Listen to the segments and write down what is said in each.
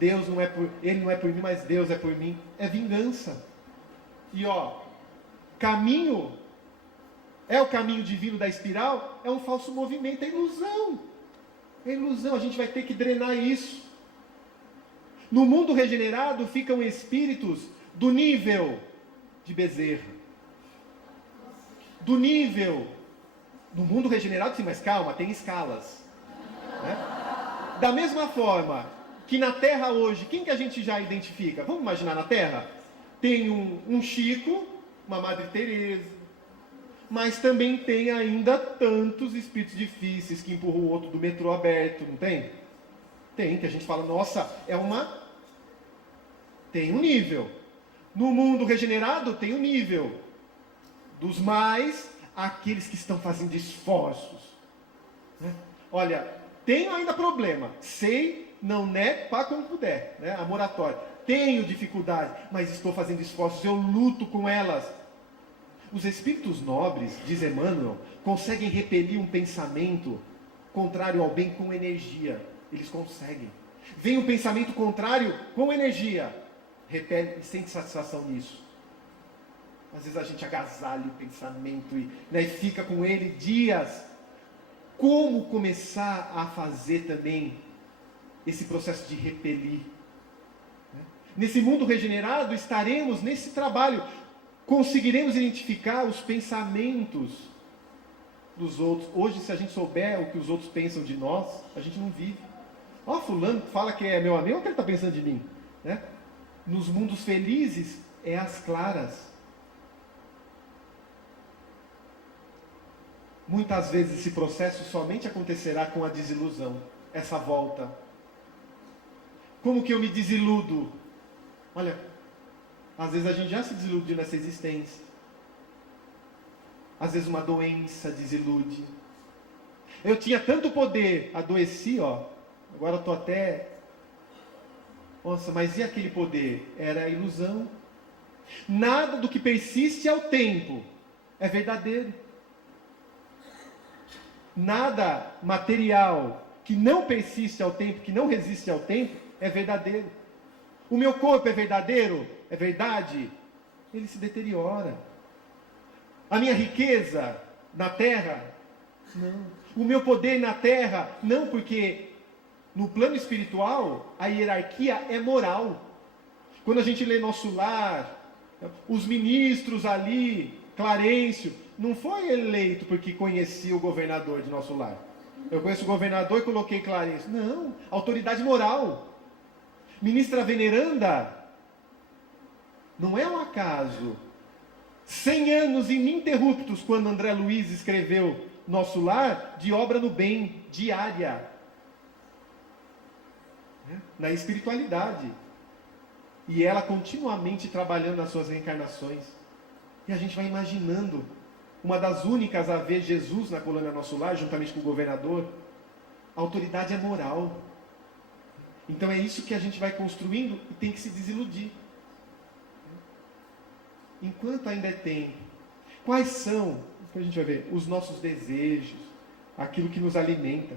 Ele não é por mim, mas Deus é por mim. É vingança. E caminho, é o caminho divino da espiral? É um falso movimento, é ilusão. É ilusão, a gente vai ter que drenar isso. No mundo regenerado ficam espíritos do nível de Bezerra. Do nível... No mundo regenerado, sim, mas calma, tem escalas. Né? Da mesma forma que na Terra hoje, quem que a gente já identifica? Vamos imaginar na Terra? Tem um Chico, uma Madre Teresa, mas também tem ainda tantos espíritos difíceis que empurram o outro do metrô aberto, não tem? Tem, que a gente fala, nossa, tem um nível. No mundo regenerado tem um nível. Dos mais, aqueles que estão fazendo esforços. Né? Olha, tenho ainda problema. Sei, não nego, pá como puder. Né? A moratória. Tenho dificuldade, mas estou fazendo esforços, eu luto com elas. Os espíritos nobres, diz Emmanuel, conseguem repelir um pensamento contrário ao bem com energia. Eles conseguem. Vem um pensamento contrário com energia. Repele e sente satisfação nisso. Às vezes a gente agasalha o pensamento e fica com ele dias. Como começar a fazer também esse processo de repelir? Nesse mundo regenerado estaremos nesse trabalho. Conseguiremos identificar os pensamentos dos outros. Hoje, se a gente souber o que os outros pensam de nós, a gente não vive. Fulano fala que é meu amigo, o que ele está pensando de mim? Né? Nos mundos felizes, é às claras. Muitas vezes esse processo somente acontecerá com a desilusão, essa volta. Como que eu me desiludo? Olha, às vezes a gente já se desiludiu nessa existência. Às vezes uma doença desilude. Eu tinha tanto poder, adoeci, agora estou até... Nossa, mas e aquele poder? Era ilusão. Nada do que persiste ao tempo é verdadeiro. Nada material que não persiste ao tempo, que não resiste ao tempo, é verdadeiro. O meu corpo é verdadeiro? É verdade? Ele se deteriora. A minha riqueza na terra? Não. O meu poder na terra? Não, porque no plano espiritual a hierarquia é moral. Quando a gente lê Nosso Lar, os ministros ali, Clarencio, não foi eleito porque conhecia o governador de Nosso Lar. Eu conheço o governador e coloquei Clarencio. Não, autoridade moral. Ministra veneranda, não é um acaso. 100 anos ininterruptos, quando André Luiz escreveu Nosso Lar, de obra no bem, diária. Na espiritualidade. E ela continuamente trabalhando nas suas reencarnações. E a gente vai imaginando, uma das únicas a ver Jesus na colônia Nosso Lar, juntamente com o governador. A autoridade é moral. Então é isso que a gente vai construindo e tem que se desiludir. Enquanto ainda é tempo. Quais são, que a gente vai ver, os nossos desejos, aquilo que nos alimenta?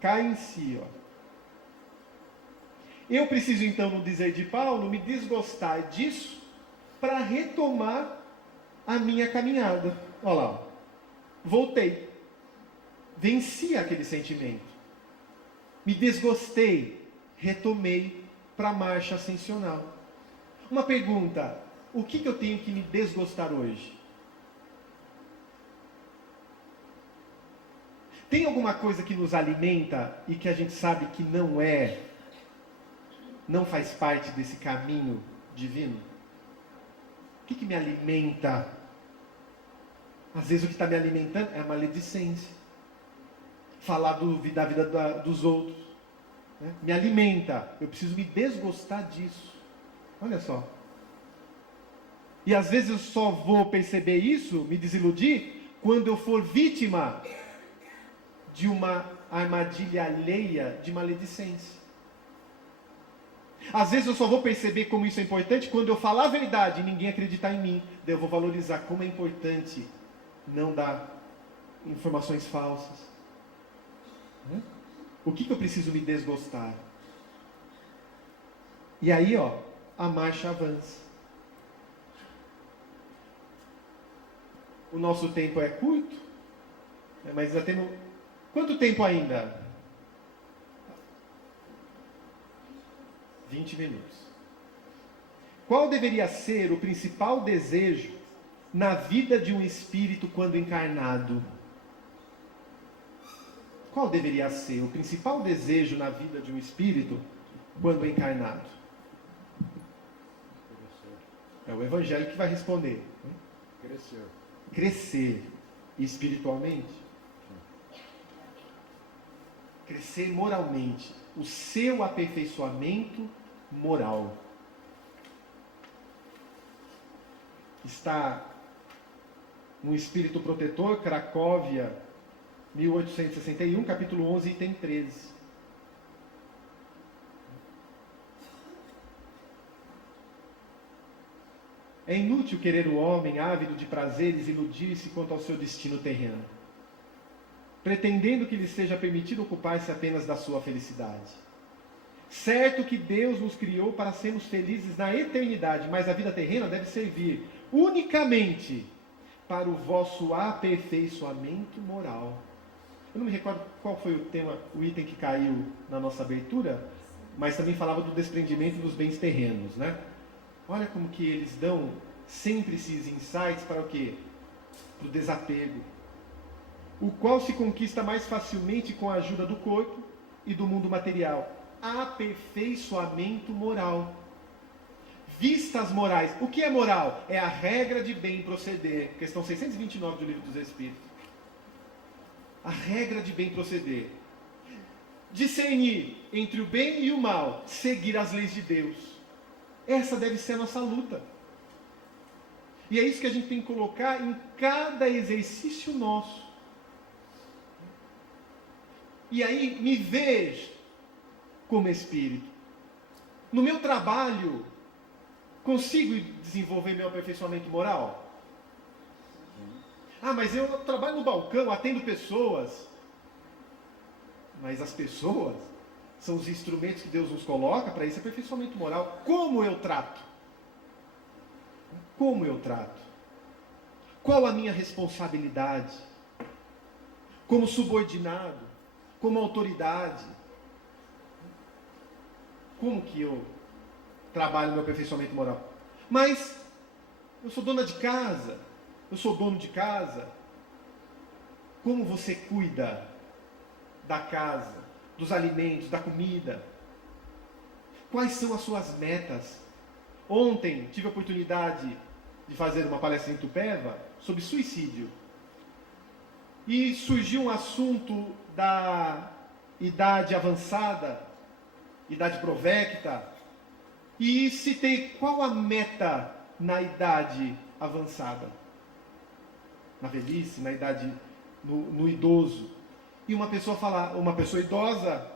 Cai em si, Eu preciso então, no dizer de Paulo, me desgostar disso para retomar a minha caminhada. Olha lá, voltei. Venci aquele sentimento. Me desgostei. Retomei para a marcha ascensional. Uma pergunta: o que eu tenho que me desgostar hoje? Tem alguma coisa que nos alimenta e que a gente sabe que não faz parte desse caminho divino? O que me alimenta? Às vezes o que está me alimentando é a maledicência. Falar da vida dos outros. Me alimenta. Eu preciso me desgostar disso. Olha só. E às vezes eu só vou perceber isso, me desiludir, quando eu for vítima de uma armadilha alheia de maledicência. Às vezes eu só vou perceber como isso é importante quando eu falar a verdade e ninguém acreditar em mim. Daí eu vou valorizar como é importante não dar informações falsas. O que eu preciso me desgostar? E aí, ó, a marcha avança. O nosso tempo é curto, mas ainda temos... Quanto tempo ainda? 20 minutos. Qual deveria ser o principal desejo na vida de um espírito quando encarnado? Qual deveria ser o principal desejo na vida de um espírito quando encarnado? É o Evangelho que vai responder. Crescer. Crescer espiritualmente. Crescer moralmente. O seu aperfeiçoamento moral. Está no Espírito Protetor, Cracóvia, 1861, capítulo 11, item 13. É inútil querer o homem, ávido de prazeres, iludir-se quanto ao seu destino terreno, pretendendo que lhe seja permitido ocupar-se apenas da sua felicidade. Certo que Deus nos criou para sermos felizes na eternidade, mas a vida terrena deve servir unicamente para o vosso aperfeiçoamento moral. Eu não me recordo qual foi o tema, o item que caiu na nossa abertura, mas também falava do desprendimento dos bens terrenos, né? Olha como que eles dão sempre esses insights para o quê? Para o desapego. O qual se conquista mais facilmente com a ajuda do corpo e do mundo material. Aperfeiçoamento moral. Vistas morais. O que é moral? É a regra de bem proceder. Questão 629 do Livro dos Espíritos. A regra de bem proceder. Discernir entre o bem e o mal. Seguir as leis de Deus. Essa deve ser a nossa luta. E é isso que a gente tem que colocar em cada exercício nosso. E aí, me vejo como espírito. No meu trabalho, consigo desenvolver meu aperfeiçoamento moral? Ah, mas eu trabalho no balcão, atendo pessoas. Mas as pessoas são os instrumentos que Deus nos coloca para esse aperfeiçoamento moral. Como eu trato? Como eu trato? Qual a minha responsabilidade? Como subordinado? Como autoridade? Como que eu trabalho no meu aperfeiçoamento moral? Mas eu sou dona de casa, eu sou dono de casa. Como você cuida da casa, dos alimentos, da comida? Quais são as suas metas? Ontem tive a oportunidade de fazer uma palestra em Itupeva sobre suicídio. E surgiu um assunto da idade avançada, idade provecta, e citei qual a meta na idade avançada, na velhice, na idade, no idoso. E uma pessoa idosa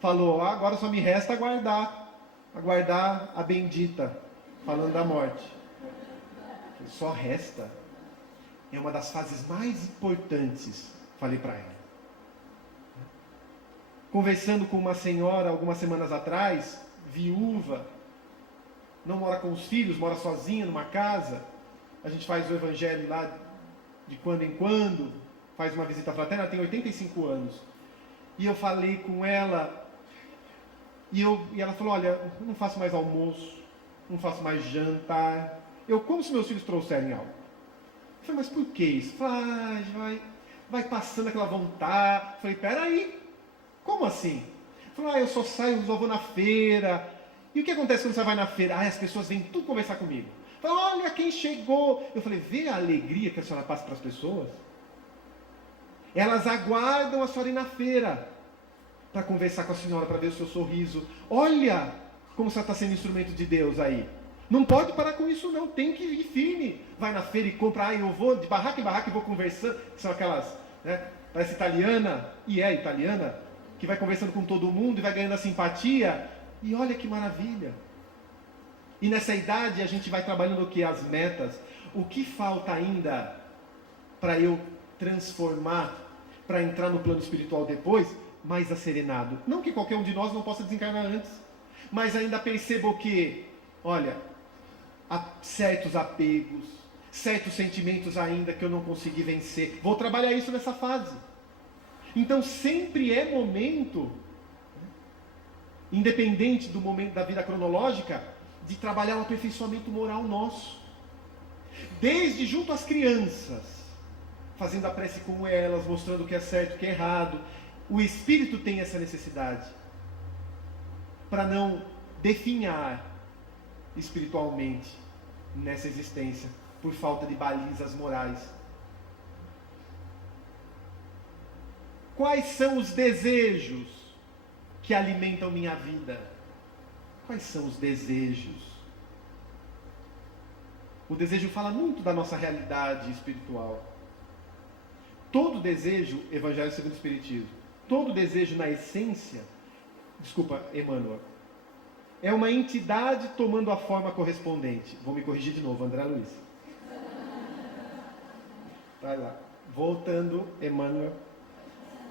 falou: agora só me resta aguardar a bendita, falando da morte. Só resta. É uma das fases mais importantes, falei para ela. Conversando com uma senhora algumas semanas atrás, viúva, não mora com os filhos, mora sozinha numa casa. A gente faz o evangelho lá de quando em quando, faz uma visita fraterna, ela tem 85 anos. E eu falei com ela, e ela falou: olha, eu não faço mais almoço, não faço mais jantar, eu como se meus filhos trouxerem algo. Eu falei: mas por que isso? Eu falei: vai passando aquela vontade. Eu falei: peraí, como assim? Eu falei: eu só saio, eu só vou na feira. E o que acontece quando você vai na feira? As pessoas vêm tudo conversar comigo. Eu falei: olha quem chegou. Eu falei: vê a alegria que a senhora passa para as pessoas? Elas aguardam a senhora ir na feira para conversar com a senhora, para ver o seu sorriso. Olha como você está sendo instrumento de Deus aí. Não pode parar com isso não, tem que ir firme. Vai na feira e compra, eu vou de barraca em barraca e vou conversando. São aquelas, né, parece italiana, e é italiana, que vai conversando com todo mundo e vai ganhando a simpatia. E olha que maravilha. E nessa idade a gente vai trabalhando o que? As metas. O que falta ainda para eu transformar, para entrar no plano espiritual depois, mais asserenado? Não que qualquer um de nós não possa desencarnar antes. mas ainda percebo que, olha, há certos apegos, certos sentimentos ainda que eu não consegui vencer. Vou trabalhar isso nessa fase. Então sempre é momento, independente do momento da vida cronológica, de trabalhar o aperfeiçoamento moral nosso. Desde junto às crianças, fazendo a prece com elas, mostrando o que é certo e o que é errado. O espírito tem essa necessidade para não definhar espiritualmente nessa existência por falta de balizas morais. Quais são os desejos que alimentam minha vida? Quais são os desejos? O desejo fala muito da nossa realidade espiritual. Todo desejo, Evangelho segundo o Espiritismo, todo desejo na essência, desculpa, Emmanuel, é uma entidade tomando a forma correspondente. Vou me corrigir de novo, André Luiz. Vai lá. Voltando, Emmanuel.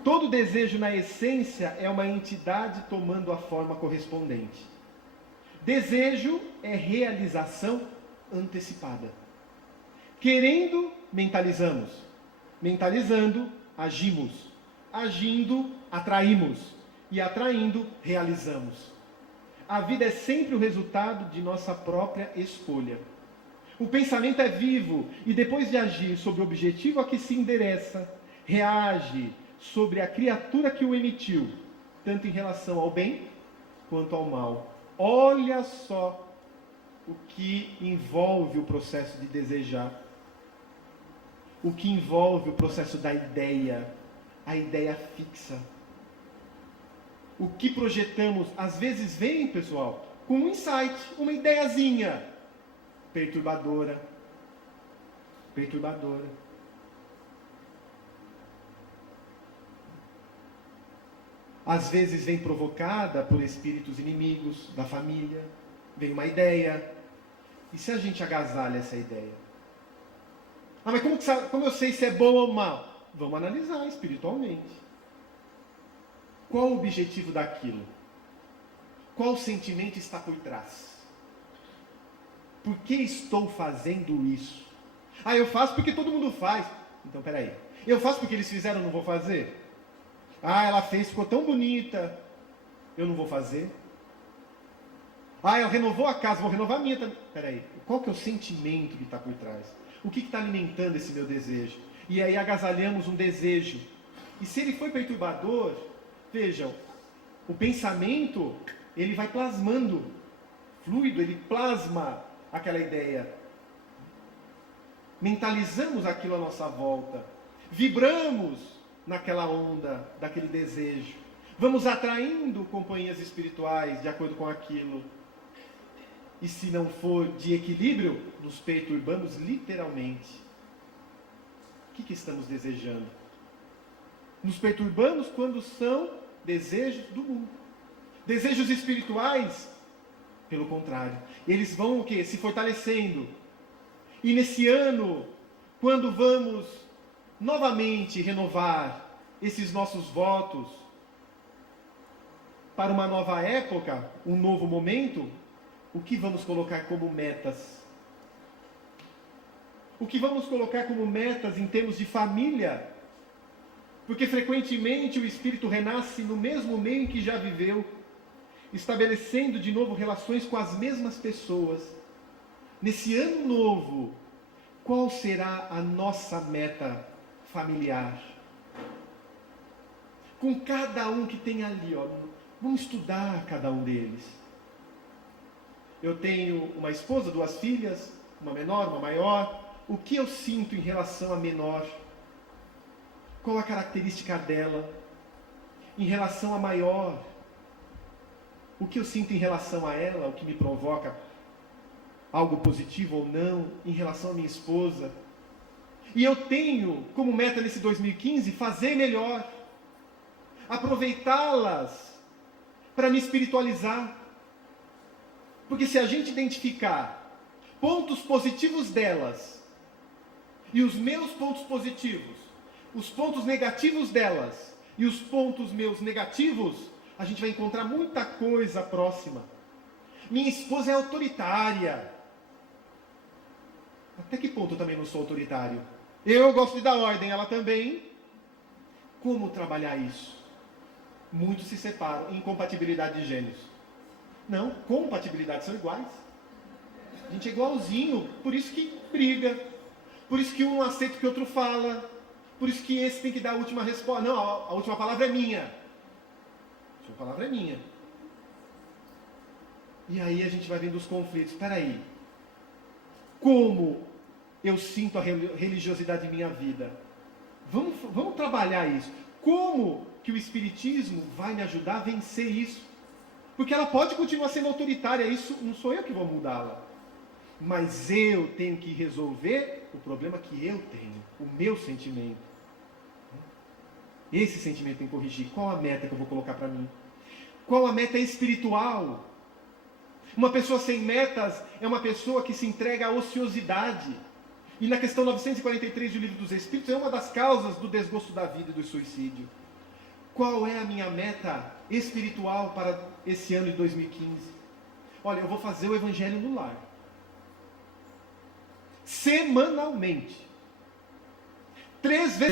Todo desejo na essência é uma entidade tomando a forma correspondente. Desejo é realização antecipada. Querendo, mentalizamos. Mentalizando, agimos. Agindo, atraímos. E atraindo, realizamos. A vida é sempre o resultado de nossa própria escolha. O pensamento é vivo e depois de agir sobre o objetivo a que se endereça, reage sobre a criatura que o emitiu, tanto em relação ao bem quanto ao mal. Olha só o que envolve o processo de desejar. O que envolve o processo da ideia, a ideia fixa. O que projetamos, às vezes vem, pessoal, com um insight, uma ideiazinha perturbadora. Perturbadora. Às vezes vem provocada por espíritos inimigos da família. Vem uma ideia. E se a gente agasalha essa ideia? Ah, mas como eu sei se é boa ou mal? Vamos analisar espiritualmente. Qual o objetivo daquilo? Qual sentimento está por trás? Por que estou fazendo isso? Ah, eu faço porque todo mundo faz. Então, peraí. Eu faço porque eles fizeram, não vou fazer? Ah, ela fez, ficou tão bonita. Eu não vou fazer? Ah, ela renovou a casa, vou renovar a minha também. Peraí, qual que é o sentimento que está por trás? O que está alimentando esse meu desejo? E aí agasalhamos um desejo. E se ele foi perturbador, vejam, o pensamento, ele vai plasmando, fluido, ele plasma aquela ideia. Mentalizamos aquilo à nossa volta. Vibramos naquela onda, daquele desejo. Vamos atraindo companhias espirituais de acordo com aquilo. E se não for de equilíbrio, nos perturbamos literalmente. O que estamos desejando? Nos perturbamos quando são desejos do mundo. Desejos espirituais, pelo contrário, eles vão o quê? Se fortalecendo. E nesse ano, quando vamos novamente renovar esses nossos votos para uma nova época, um novo momento, o que vamos colocar como metas? O que vamos colocar como metas em termos de família? Porque frequentemente o espírito renasce no mesmo meio em que já viveu, estabelecendo de novo relações com as mesmas pessoas. Nesse ano novo, qual será a nossa meta familiar? Com cada um que tem ali, ó, vamos estudar cada um deles. Eu tenho uma esposa, 2 filhas, uma menor, uma maior. O que eu sinto em relação à menor? Qual a característica dela? Em relação à maior, o que eu sinto em relação a ela? O que me provoca algo positivo ou não? Em relação à minha esposa? E eu tenho como meta nesse 2015 fazer melhor, aproveitá-las para me espiritualizar. Porque se a gente identificar pontos positivos delas e os meus pontos positivos, os pontos negativos delas e os pontos meus negativos, a gente vai encontrar muita coisa próxima. Minha esposa é autoritária. Até que ponto eu também não sou autoritário? Eu gosto de dar ordem, ela também. Como trabalhar isso? Muitos se separam. Incompatibilidade de gênios. Não, compatibilidade, são iguais. A gente é igualzinho, por isso que briga. Por isso que um não aceita o que o outro fala. Por isso que esse tem que dar a última resposta. Não, a última palavra é minha. A última palavra é minha. E aí a gente vai vendo os conflitos. Espera aí. Como eu sinto a religiosidade em minha vida? Vamos trabalhar isso. Como que o Espiritismo vai me ajudar a vencer isso? Porque ela pode continuar sendo autoritária, isso não sou eu que vou mudá-la. Mas eu tenho que resolver o problema que eu tenho, o meu sentimento. Esse sentimento tem que corrigir. Qual a meta que eu vou colocar para mim? Qual a meta espiritual? Uma pessoa sem metas é uma pessoa que se entrega à ociosidade. E na questão 943 do Livro dos Espíritos é uma das causas do desgosto da vida e do suicídio. Qual é a minha meta espiritual para esse ano de 2015? Olha, eu vou fazer o Evangelho no lar. Semanalmente. 3 vezes